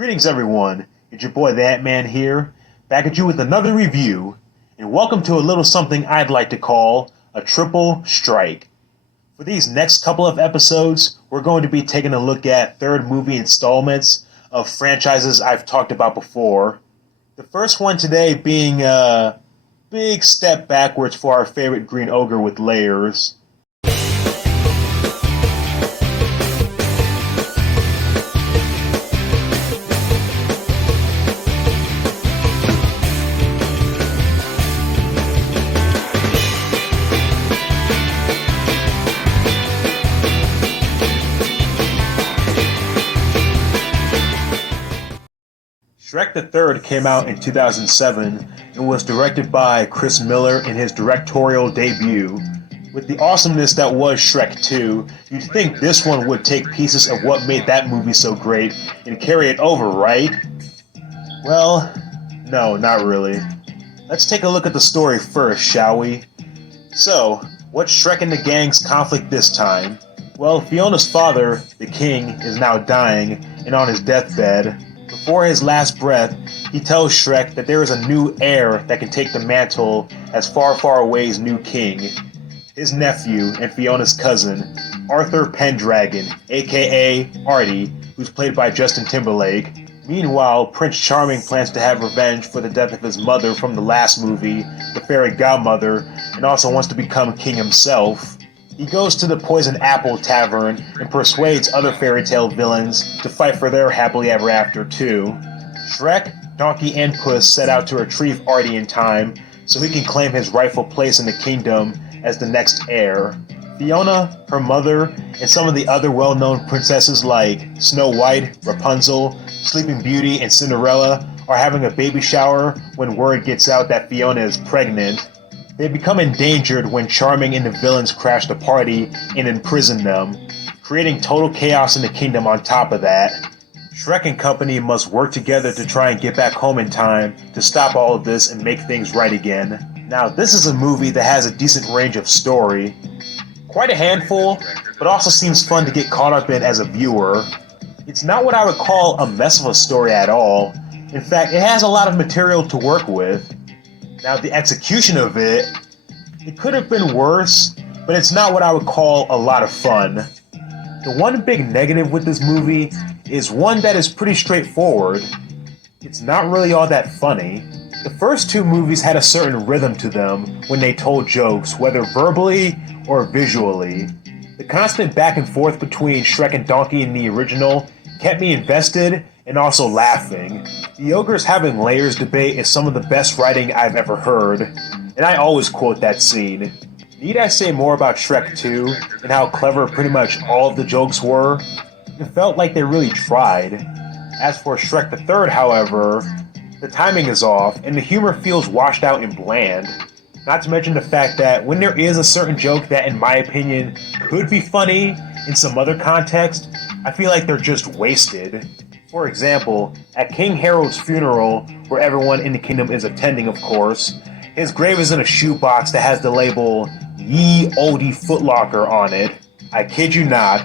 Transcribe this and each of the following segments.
Greetings everyone, it's your boy the AntMAN here, back at you with another review, and welcome to a little something I'd like to call a triple strike. For these next couple of episodes, we're going to be taking a look at third movie installments of franchises I've talked about before. The first one today being a big step backwards for our favorite green ogre with layers. Shrek the Third came out in 2007 and was directed by Chris Miller in his directorial debut. With the awesomeness that was Shrek 2, you'd think this one would take pieces of what made that movie so great and carry it over, right? Well, no, not really. Let's take a look at the story first, shall we? So, what's Shrek and the gang's conflict this time? Well, Fiona's father, the king, is now dying and on his deathbed. Before his last breath, he tells Shrek that there is a new heir that can take the mantle as Far, Far Away's new king. His nephew and Fiona's cousin, Arthur Pendragon, aka Artie, who's played by Justin Timberlake. Meanwhile, Prince Charming plans to have revenge for the death of his mother from the last movie, the fairy godmother, and also wants to become king himself. He goes to the Poison Apple Tavern and persuades other fairy tale villains to fight for their happily ever after too. Shrek, Donkey, and Puss set out to retrieve Artie in time so he can claim his rightful place in the kingdom as the next heir. Fiona, her mother, and some of the other well-known princesses like Snow White, Rapunzel, Sleeping Beauty, and Cinderella are having a baby shower when word gets out that Fiona is pregnant. They become endangered when Charming and the villains crash the party and imprison them, creating total chaos in the kingdom on top of that. Shrek and company must work together to try and get back home in time to stop all of this and make things right again. Now, this is a movie that has a decent range of story. Quite a handful, but also seems fun to get caught up in as a viewer. It's not what I would call a mess of a story at all. In fact, it has a lot of material to work with. Now, the execution of it could have been worse, but it's not what I would call a lot of fun. The one big negative with this movie is one that is pretty straightforward. It's not really all that funny. The first two movies had a certain rhythm to them when they told jokes, whether verbally or visually. The constant back and forth between Shrek and Donkey in the original kept me invested and also laughing. The ogres having layers debate is some of the best writing I've ever heard, and I always quote that scene. Need I say more about Shrek 2 and how clever pretty much all of the jokes were? It felt like they really tried. As for Shrek the Third, however, the timing is off and the humor feels washed out and bland. Not to mention the fact that when there is a certain joke that, in my opinion, could be funny in some other context, I feel like they're just wasted. For example, at King Harold's funeral, where everyone in the kingdom is attending, of course, his grave is in a shoebox that has the label "Ye Oldie Footlocker" on it. I kid you not.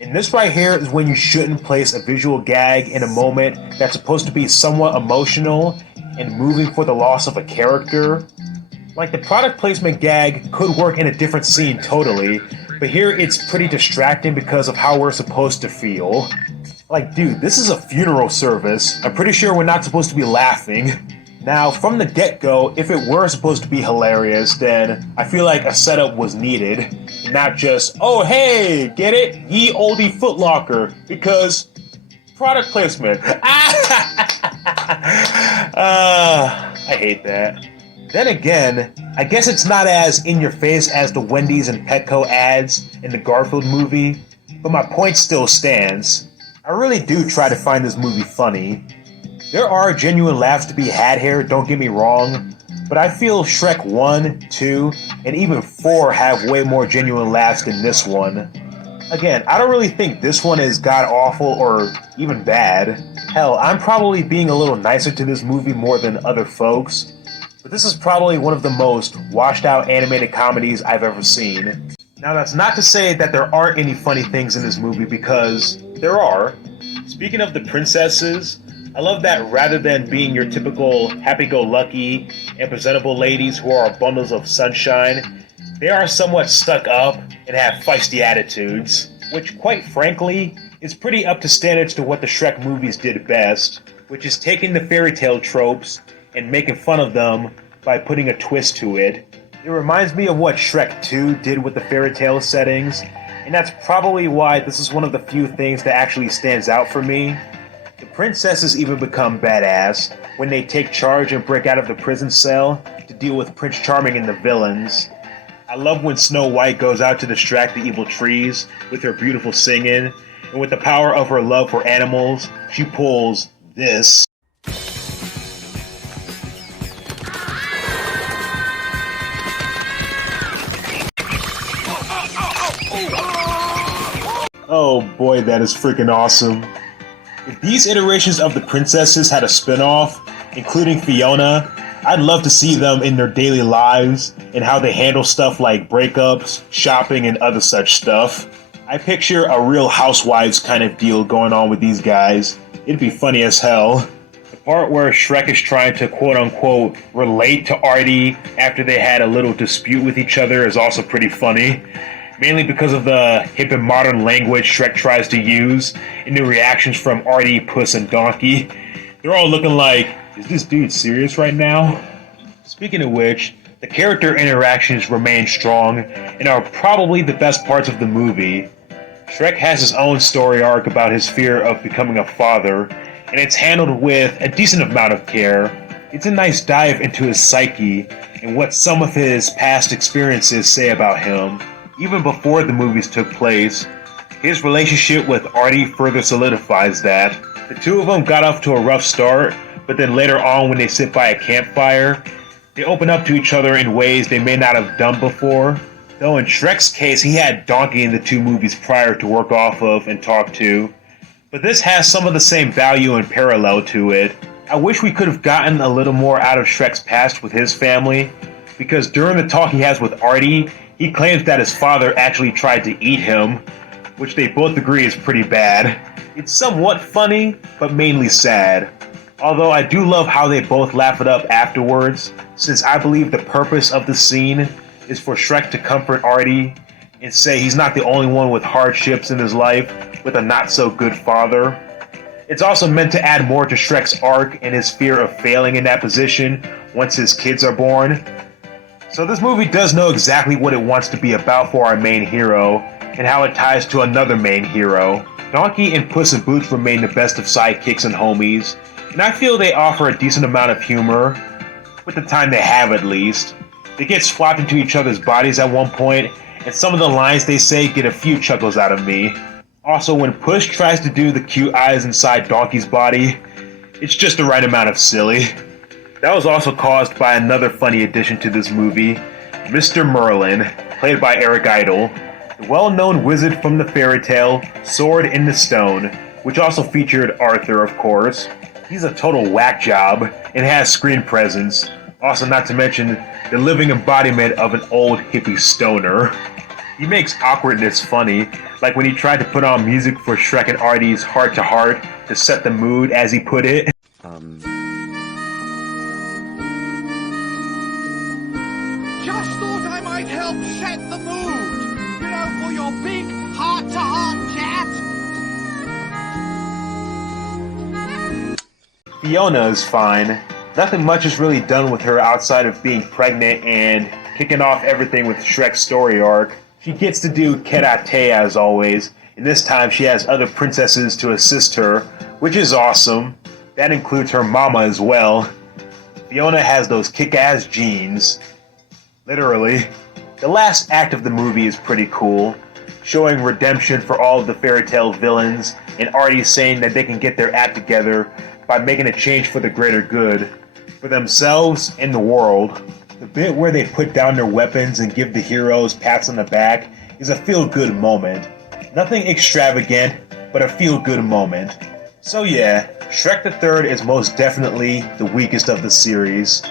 And this right here is when you shouldn't place a visual gag in a moment that's supposed to be somewhat emotional and moving for the loss of a character. Like, the product placement gag could work in a different scene totally, but here it's pretty distracting because of how we're supposed to feel. Like, dude, this is a funeral service. I'm pretty sure we're not supposed to be laughing. Now, from the get-go, if it were supposed to be hilarious, then I feel like a setup was needed. Not just, oh hey, get it? Ye Oldie Footlocker, because product placement. I hate that. Then again, I guess it's not as in-your-face as the Wendy's and Petco ads in the Garfield movie, but my point still stands. I really do try to find this movie funny. There are genuine laughs to be had here, don't get me wrong, but I feel Shrek 1, 2, and even 4 have way more genuine laughs than this one. Again, I don't really think this one is god-awful or even bad. Hell, I'm probably being a little nicer to this movie more than other folks, but this is probably one of the most washed-out animated comedies I've ever seen. Now, that's not to say that there aren't any funny things in this movie, because there are. Speaking of the princesses, I love that rather than being your typical happy-go-lucky and presentable ladies who are bundles of sunshine, they are somewhat stuck up and have feisty attitudes, which quite frankly is pretty up to standards to what the Shrek movies did best, which is taking the fairy tale tropes and making fun of them by putting a twist to it. It reminds me of what Shrek 2 did with the fairy tale settings, and that's probably why this is one of the few things that actually stands out for me. The princesses even become badass when they take charge and break out of the prison cell to deal with Prince Charming and the villains. I love when Snow White goes out to distract the evil trees with her beautiful singing, and with the power of her love for animals, she pulls this. Oh boy, that is freaking awesome. If these iterations of the princesses had a spin-off, including Fiona, I'd love to see them in their daily lives and how they handle stuff like breakups, shopping, and other such stuff. I picture a Real Housewives kind of deal going on with these guys. It'd be funny as hell. The part where Shrek is trying to quote-unquote relate to Artie after they had a little dispute with each other is also pretty funny. Mainly because of the hip and modern language Shrek tries to use and the reactions from Artie, Puss, and Donkey. They're all looking like, is this dude serious right now? Speaking of which, the character interactions remain strong and are probably the best parts of the movie. Shrek has his own story arc about his fear of becoming a father, and it's handled with a decent amount of care. It's a nice dive into his psyche and what some of his past experiences say about him. Even before the movies took place, his relationship with Artie further solidifies that. The two of them got off to a rough start, but then later on when they sit by a campfire, they open up to each other in ways they may not have done before. Though in Shrek's case, he had Donkey in the two movies prior to work off of and talk to. But this has some of the same value and parallel to it. I wish we could have gotten a little more out of Shrek's past with his family, because during the talk he has with Artie, he claims that his father actually tried to eat him, which they both agree is pretty bad. It's somewhat funny, but mainly sad. Although I do love how they both laugh it up afterwards, since I believe the purpose of the scene is for Shrek to comfort Artie and say he's not the only one with hardships in his life with a not-so-good father. It's also meant to add more to Shrek's arc and his fear of failing in that position once his kids are born. So this movie does know exactly what it wants to be about for our main hero, and how it ties to another main hero. Donkey and Puss in Boots remain the best of sidekicks and homies, and I feel they offer a decent amount of humor, with the time they have at least. They get swapped into each other's bodies at one point, and some of the lines they say get a few chuckles out of me. Also, when Puss tries to do the cute eyes inside Donkey's body, it's just the right amount of silly. That was also caused by another funny addition to this movie, Mr. Merlin, played by Eric Idle, the well-known wizard from the fairy tale Sword in the Stone, which also featured Arthur, of course. He's a total whack job and has screen presence, also not to mention the living embodiment of an old hippie stoner. He makes awkwardness funny, like when he tried to put on music for Shrek and Artie's heart-to-heart to set the mood, as he put it. Just thought I might help set the mood, you know, for your big heart-to-heart chat. Fiona is fine. Nothing much is really done with her outside of being pregnant and kicking off everything with Shrek's story arc. She gets to do karate as always, and this time she has other princesses to assist her, which is awesome. That includes her mama as well. Fiona has those kick-ass genes. Literally. The last act of the movie is pretty cool, showing redemption for all of the fairy tale villains, and Artie saying that they can get their act together by making a change for the greater good, for themselves and the world. The bit where they put down their weapons and give the heroes pats on the back is a feel-good moment. Nothing extravagant, but a feel-good moment. So yeah, Shrek the Third is most definitely the weakest of the series.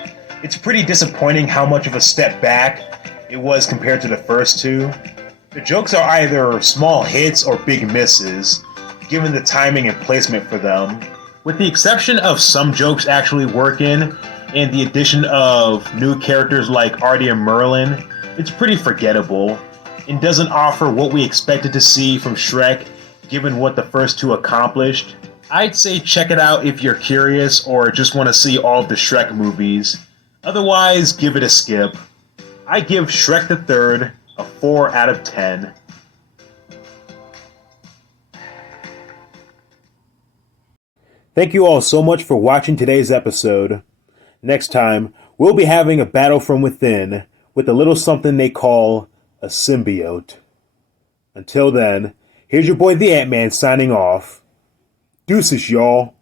It's pretty disappointing how much of a step back it was compared to the first two. The jokes are either small hits or big misses, given the timing and placement for them. With the exception of some jokes actually working, and the addition of new characters like Artie and Merlin, it's pretty forgettable, and doesn't offer what we expected to see from Shrek given what the first two accomplished. I'd say check it out if you're curious or just want to see all of the Shrek movies. Otherwise, give it a skip. I give Shrek the Third a 4 out of 10. Thank you all so much for watching today's episode. Next time, we'll be having a battle from within with a little something they call a symbiote. Until then, here's your boy the Ant-Man signing off. Deuces, y'all.